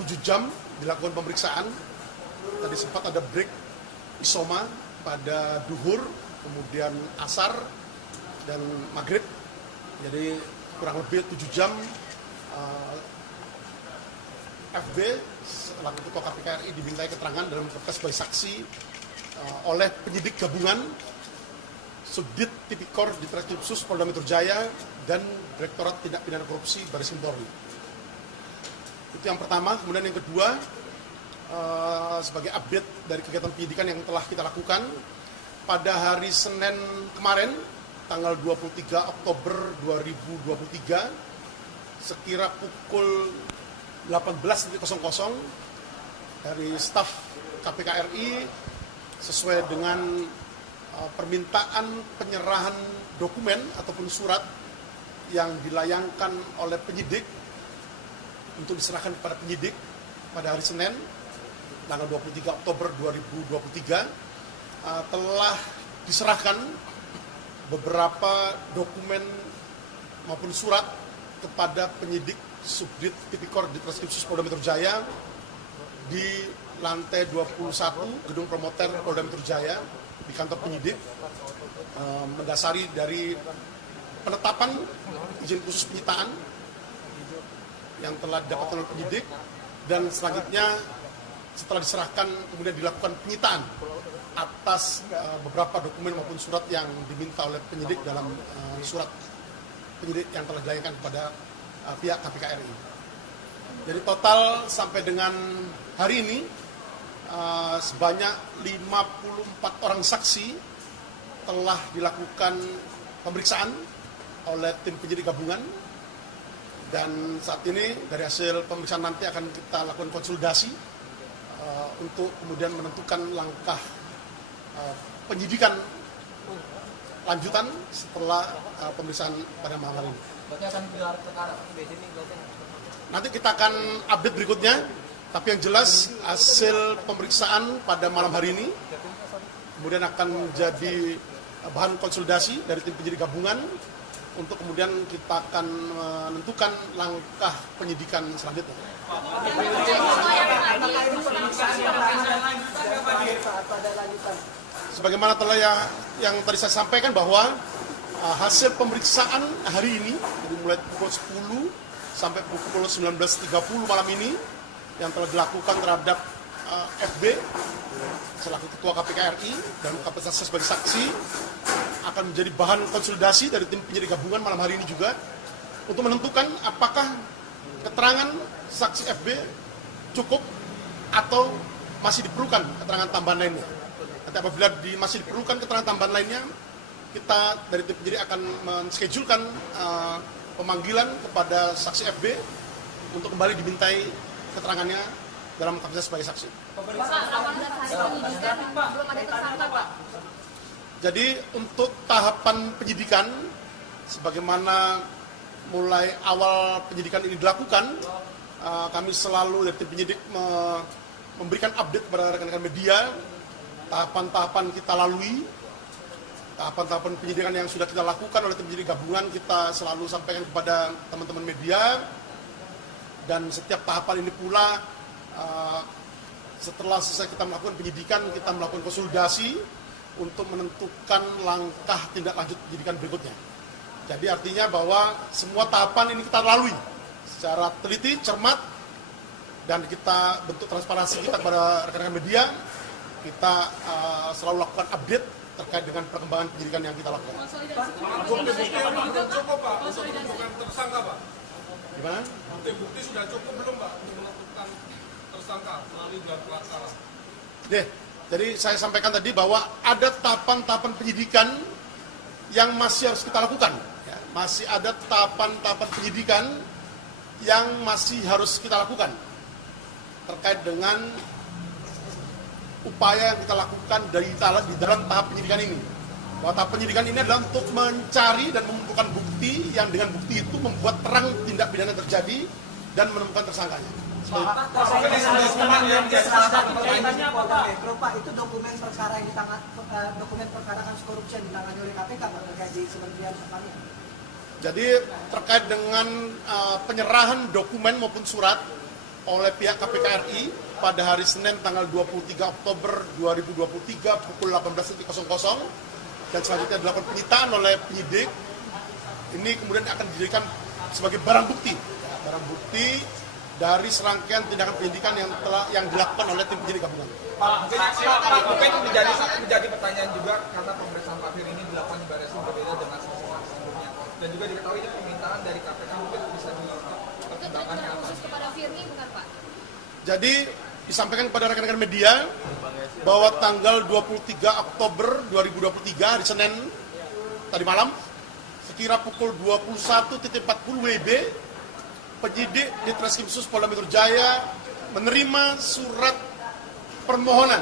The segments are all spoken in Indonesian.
7 jam dilakukan pemeriksaan. Tadi sempat ada break isoma pada duhur, kemudian asar, dan maghrib. Jadi kurang lebih 7 jam FB selaku Ketua KPK RI dimintai keterangan dalam berkas sebagai saksi oleh penyidik gabungan Subdit Tipikor Ditreskrim Sus Polda Metro Jaya dan Direktorat Tindak Pidana Korupsi Baris Krim Polri. Itu yang pertama. Kemudian yang kedua, sebagai update dari kegiatan penyidikan yang telah kita lakukan pada hari Senin kemarin, tanggal 23 Oktober 2023, sekira pukul 18.00 dari staf KPK RI sesuai dengan permintaan penyerahan dokumen ataupun surat yang dilayangkan oleh penyidik untuk diserahkan kepada penyidik pada hari Senin tanggal 23 Oktober 2023 telah diserahkan beberapa dokumen maupun surat kepada penyidik Subdit Tipikor Ditreskrim Sus Polda Metro Jaya di lantai 21 Gedung Promoter Polda Metro Jaya di kantor penyidik, mendasari dari penetapan izin khusus penyitaan yang telah didapatkan oleh penyidik, dan selanjutnya setelah diserahkan kemudian dilakukan penyitaan atas beberapa dokumen maupun surat yang diminta oleh penyidik dalam surat penyidik yang telah dilayangkan kepada pihak KPK RI. Jadi total sampai dengan hari ini sebanyak 54 orang saksi telah dilakukan pemeriksaan oleh tim penyidik gabungan, dan saat ini dari hasil pemeriksaan nanti akan kita lakukan konsolidasi untuk kemudian menentukan langkah penyidikan lanjutan setelah pemeriksaan pada malam hari ini. Berarti akan gelar perkara Nanti kita akan update berikutnya, tapi yang jelas hasil pemeriksaan pada malam hari ini kemudian akan menjadi bahan konsolidasi dari tim penyidik gabungan untuk kemudian kita akan menentukan langkah penyidikan selanjutnya. Sebagaimana telah yang tadi saya sampaikan bahwa hasil pemeriksaan hari ini dari mulai pukul 10 sampai pukul 19.30 malam ini yang telah dilakukan terhadap FB selaku Ketua KPK RI dan kapasitasnya sebagai saksi akan menjadi bahan konsolidasi dari tim penyidik gabungan malam hari ini juga untuk menentukan apakah keterangan saksi FB cukup atau masih diperlukan keterangan tambahan lainnya. Nanti apabila masih diperlukan keterangan tambahan lainnya, kita dari tim penyidik akan menschedulkan pemanggilan kepada saksi FB untuk kembali dimintai keterangannya dalam kapasitas sebagai saksi. Jadi untuk tahapan penyidikan, sebagaimana mulai awal penyidikan ini dilakukan, kami selalu dari tim penyidik memberikan update kepada rekan-rekan media, tahapan-tahapan kita lalui, tahapan-tahapan penyidikan yang sudah kita lakukan oleh tim penyidik gabungan kita selalu sampaikan kepada teman-teman media, dan setiap tahapan ini pula setelah selesai kita melakukan penyidikan, kita melakukan konsolidasi untuk menentukan langkah tindak lanjut penyidikan berikutnya. Jadi artinya bahwa semua tahapan ini kita lalui secara teliti, cermat, dan kita bentuk transparansi kita kepada rekan-rekan media. Kita selalu lakukan update terkait dengan perkembangan penyidikan yang kita lakukan. Cukup Pak untuk menentukan tersangka Pak? Gimana? Bukti sudah cukup belum Pak untuk menentukan tersangka melalui gelar perkara? Jadi saya sampaikan tadi bahwa ada tahapan-tahapan penyidikan yang masih harus kita lakukan. Ya, masih ada tahapan-tahapan penyidikan yang masih harus kita lakukan terkait dengan upaya yang kita lakukan di dalam tahap penyidikan ini. Bahwa tahap penyidikan ini adalah untuk mencari dan mengumpulkan bukti yang dengan bukti itu membuat terang tindak pidana terjadi dan menemukan tersangkanya. Itu dokumen perkara yang dokumen perkara kasus korupsi yang ditangani oleh KPK terkait di Kementerian Pertanian. Jadi terkait dengan penyerahan dokumen maupun surat oleh pihak KPK RI pada hari Senin tanggal 23 Oktober 2023 pukul 18.00 dan selanjutnya dilakukan penyitaan oleh penyidik. Ini kemudian akan dijadikan sebagai barang bukti dari serangkaian tindakan penyidikan yang dilakukan oleh tim penyidik gabungan. Mungkin menjadi pertanyaan juga karena pemeriksaan Pak Firly ini dilakukan di Baris Krim berbeda dengan saksi-saksi sebelumnya, dan juga diketahui ini permintaan dari KPK mungkin bisa dipertimbangkan ke atas. Khusus kepada Firly bukan Pak? Jadi disampaikan kepada rekan-rekan media bahwa tanggal 23 Oktober 2023 hari Senin tadi malam sekira pukul 21.40 WIB, penyidik di Treskrimsus Polda Metro Jaya menerima surat permohonan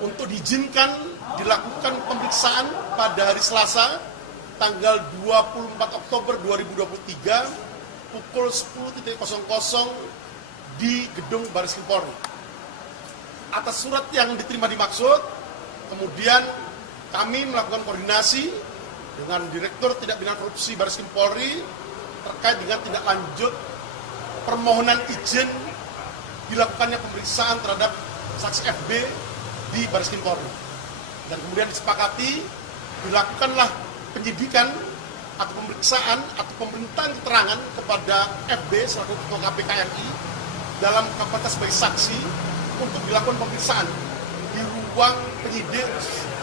untuk diizinkan dilakukan pemeriksaan pada hari Selasa tanggal 24 Oktober 2023 pukul 10.00 di gedung Baris Krim Polri. Atas surat yang diterima dimaksud, kemudian kami melakukan koordinasi dengan Direktur Tindak Pidana Korupsi Baris Krim Polri terkait dengan tindak lanjut permohonan izin dilakukannya pemeriksaan terhadap saksi FB di Baris Krim Polri. Dan kemudian disepakati dilakukanlah penyidikan atau pemeriksaan atau pemerintahan keterangan kepada FB selaku Ketua KPK RI dalam kapasitas sebagai saksi untuk dilakukan pemeriksaan di ruang penyidik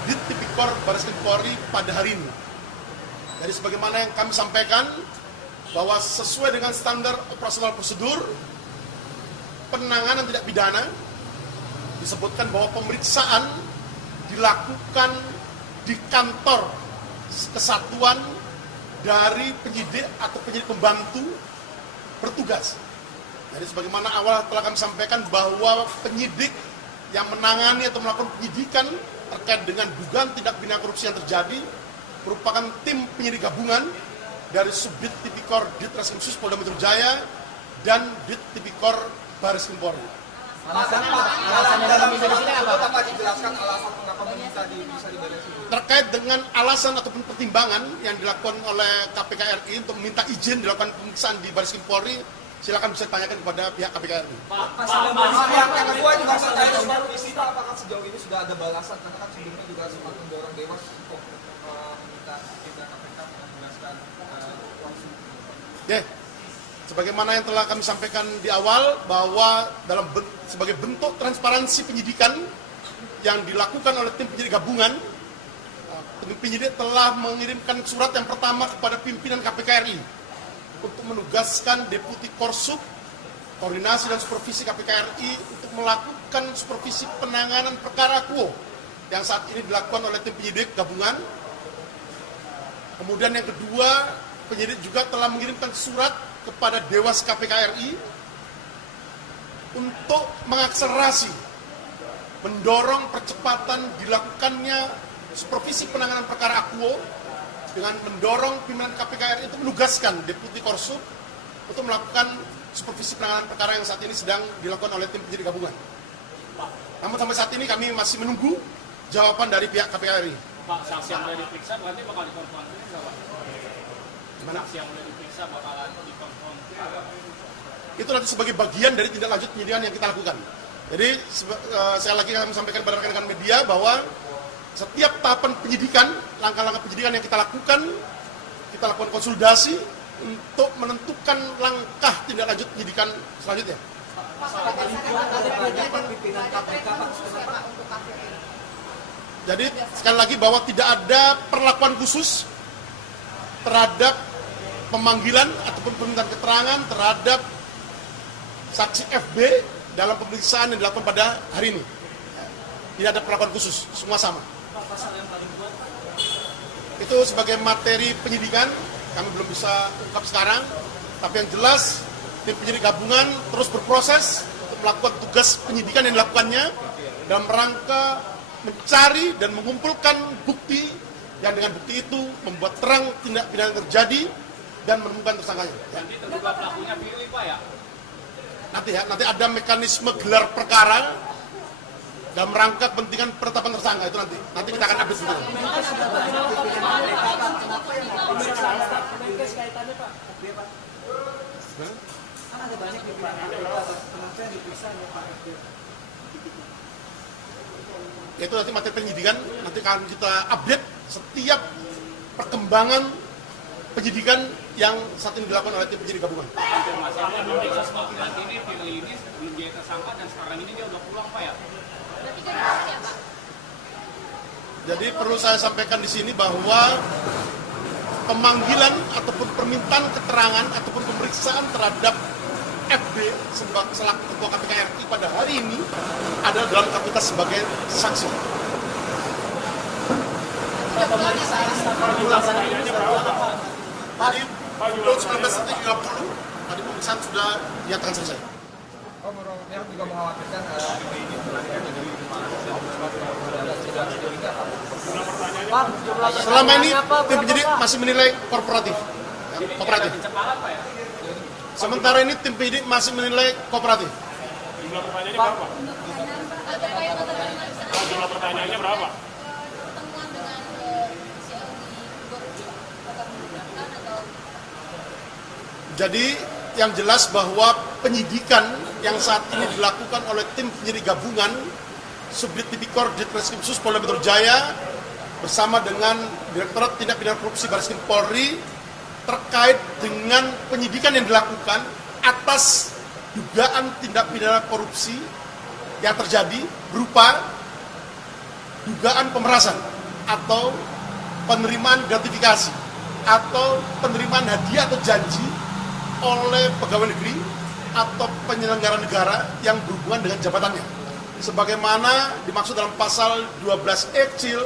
di Tipikor Baris Krim Polri pada hari ini. Jadi sebagaimana yang kami sampaikan bahwa sesuai dengan standar operasional prosedur penanganan tindak pidana disebutkan bahwa pemeriksaan dilakukan di kantor kesatuan dari penyidik atau penyidik pembantu bertugas. Jadi sebagaimana awal telah kami sampaikan bahwa penyidik yang menangani atau melakukan penyidikan terkait dengan dugaan tindak pidana korupsi yang terjadi merupakan tim penyidik gabungan dari Subdit Tipikor Dit Treskrimsus Polda Metro Jaya dan Dit Tipikor Baris Krim Polri. Alasannya apa? Alasannya dalam bisa di sini apa? Bapak dijelaskan alasan mengapa bisa dibalas ini. Terkait dengan alasan ataupun pertimbangan yang dilakukan oleh KPK RI untuk meminta izin dilakukan pemeriksaan di Baris Krim Polri, silakan bisa ditanyakan kepada pihak KPK RI. Yang kedua juga terkait dengan visita, apakah sejauh ini sudah ada balasan? Karena kan sebelumnya juga sempat mendorong Dewas untuk meminta pimpinan KPK menjelaskan Ya, sebagaimana yang telah kami sampaikan di awal bahwa sebagai bentuk transparansi penyidikan yang dilakukan oleh tim penyidik gabungan, penyidik telah mengirimkan surat yang pertama kepada pimpinan KPK RI untuk menugaskan Deputi Korsub, Koordinasi dan Supervisi KPK RI untuk melakukan supervisi penanganan perkara Quo yang saat ini dilakukan oleh tim penyidik gabungan. Kemudian yang kedua, penyidik juga telah mengirimkan surat kepada Dewas KPK RI untuk mengakselerasi, mendorong percepatan dilakukannya supervisi penanganan perkara Quo dengan mendorong pimpinan KPK RI itu menugaskan Deputi Korsub untuk melakukan supervisi penanganan perkara yang saat ini sedang dilakukan oleh tim penyidik gabungan. Namun sampai saat ini kami masih menunggu jawaban dari pihak KPK RI. Pak, saksi yang sudah diperiksa berarti bakal dikonfrontir nggak Pak? Gimana? Saksi yang sudah diperiksa bakalan dikonfrontir nggak? Itu nanti sebagai bagian dari tindak lanjut penyidikan yang kita lakukan. Jadi saya lagi kami sampaikan kepada rekan-rekan media bahwa setiap tahapan penyidikan, langkah-langkah penyidikan yang kita lakukan konsolidasi untuk menentukan langkah tindak lanjut penyidikan selanjutnya. Jadi sekali lagi bahwa tidak ada perlakuan khusus terhadap pemanggilan ataupun permintaan keterangan terhadap saksi FB dalam pemeriksaan yang dilakukan pada hari ini. Tidak ada perlakuan khusus, semua sama. Itu sebagai materi penyidikan, kami belum bisa ungkap sekarang. Tapi yang jelas, tim penyidik gabungan terus berproses untuk melakukan tugas penyidikan yang dilakukannya dalam rangka mencari dan mengumpulkan bukti yang dengan bukti itu membuat terang tindak pidana yang terjadi dan menemukan tersangkanya. Nanti terduga pelakunya Firly Pak ya? Nanti ada mekanisme gelar perkara dalam rangka kepentingan penetapan tersangka itu nanti kita akan update betul. Kan ada banyak pimpinan KPK kementerian diperiksa ya Pak. Yaitu nanti materi penyidikan, nanti akan kita update setiap perkembangan penyidikan yang saat ini dilakukan oleh tim penyidik gabungan. Konfirmasi apa belum proses Pak? Berarti ini Firly ini belum jadi tersangka dan sekarang ini dia udah pulang Pak ya? Berarti kan ya Pak? Jadi perlu saya sampaikan di sini bahwa pemanggilan ataupun permintaan keterangan ataupun pemeriksaan terhadap FB selaku Ketua KPK RI pada hari ini adalah dalam kapasitas sebagai saksi. Tadi pukul 19.30 tadi pemeriksaan sudah dinyatakan selesai. Oh, yang juga mengkhawatirkan Selama ini tim penyidik masih menilai kooperatif. Kooperatif. Pencekalan Pak ya? Sementara ini tim penyidik masih menilai kooperatif. Jumlah pertanyaannya berapa? Jumlah pertanyaannya berapa? Pertemuan dengan si atau Jadi yang jelas bahwa penyidikan yang saat ini dilakukan oleh tim penyidik gabungan Subdit Tipikor Ditreskrim Sus Polda Metro Jaya bersama dengan Direktorat Tindak Pidana Korupsi Bareskrim Polri terkait dengan penyidikan yang dilakukan atas dugaan tindak pidana korupsi yang terjadi berupa dugaan pemerasan atau penerimaan gratifikasi atau penerimaan hadiah atau janji oleh pegawai negeri atau penyelenggara negara yang berhubungan dengan jabatannya. Sebagaimana dimaksud dalam pasal 12E kecil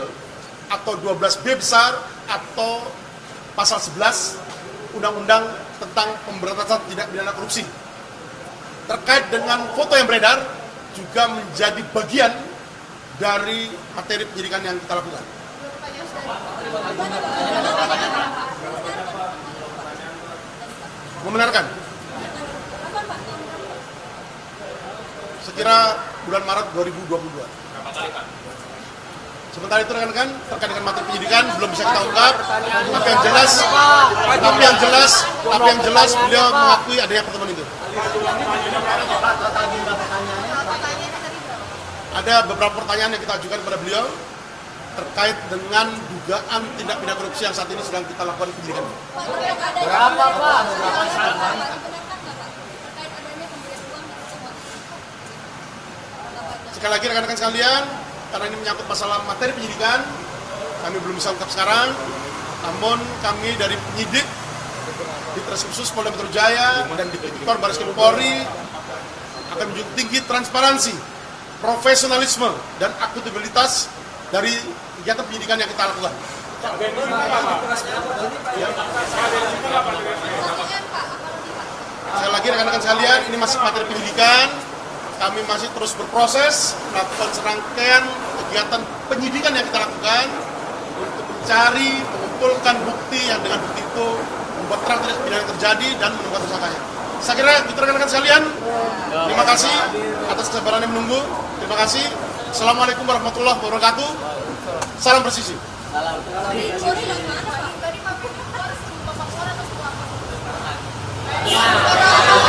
atau 12B besar atau pasal 11 Undang-Undang tentang pemberantasan tindak pidana korupsi. Terkait dengan foto yang beredar juga menjadi bagian dari materi penyidikan yang kita lakukan. Membenarkan. Sekira bulan Maret 2022. Sementara itu rekan-rekan terkait dengan materi penyidikan belum bisa kita ungkap. Tapi yang jelas beliau mengakui adanya pertemuan itu. Ada beberapa pertanyaan yang kita ajukan kepada beliau terkait dengan dugaan tindak pidana korupsi yang saat ini sedang kita lakukan penyidikan. Berapa Pak? Sekali lagi rekan-rekan sekalian, karena ini menyangkut masalah materi penyidikan, kami belum bisa ungkap sekarang. Namun kami dari penyidik di Ditreskrim Sus Polda Metro Jaya dan di Tipikor Bareskrim Polri akan menjunjung tinggi transparansi, profesionalisme dan akuntabilitas dari kegiatan penyidikan yang kita lakukan. Sekali lagi rekan-rekan sekalian, ini masih materi penyidikan. Kami masih terus berproses melakukan serangkaian kegiatan penyidikan yang kita lakukan untuk mencari, mengumpulkan bukti yang dengan bukti itu membuat terang tindak pidana yang terjadi dan menemukan tersangkanya. Saya kira itu rekan-rekan sekalian. Terima kasih atas kesabarannya menunggu. Terima kasih. Assalamualaikum warahmatullahi wabarakatuh. Salam presisi. Salam.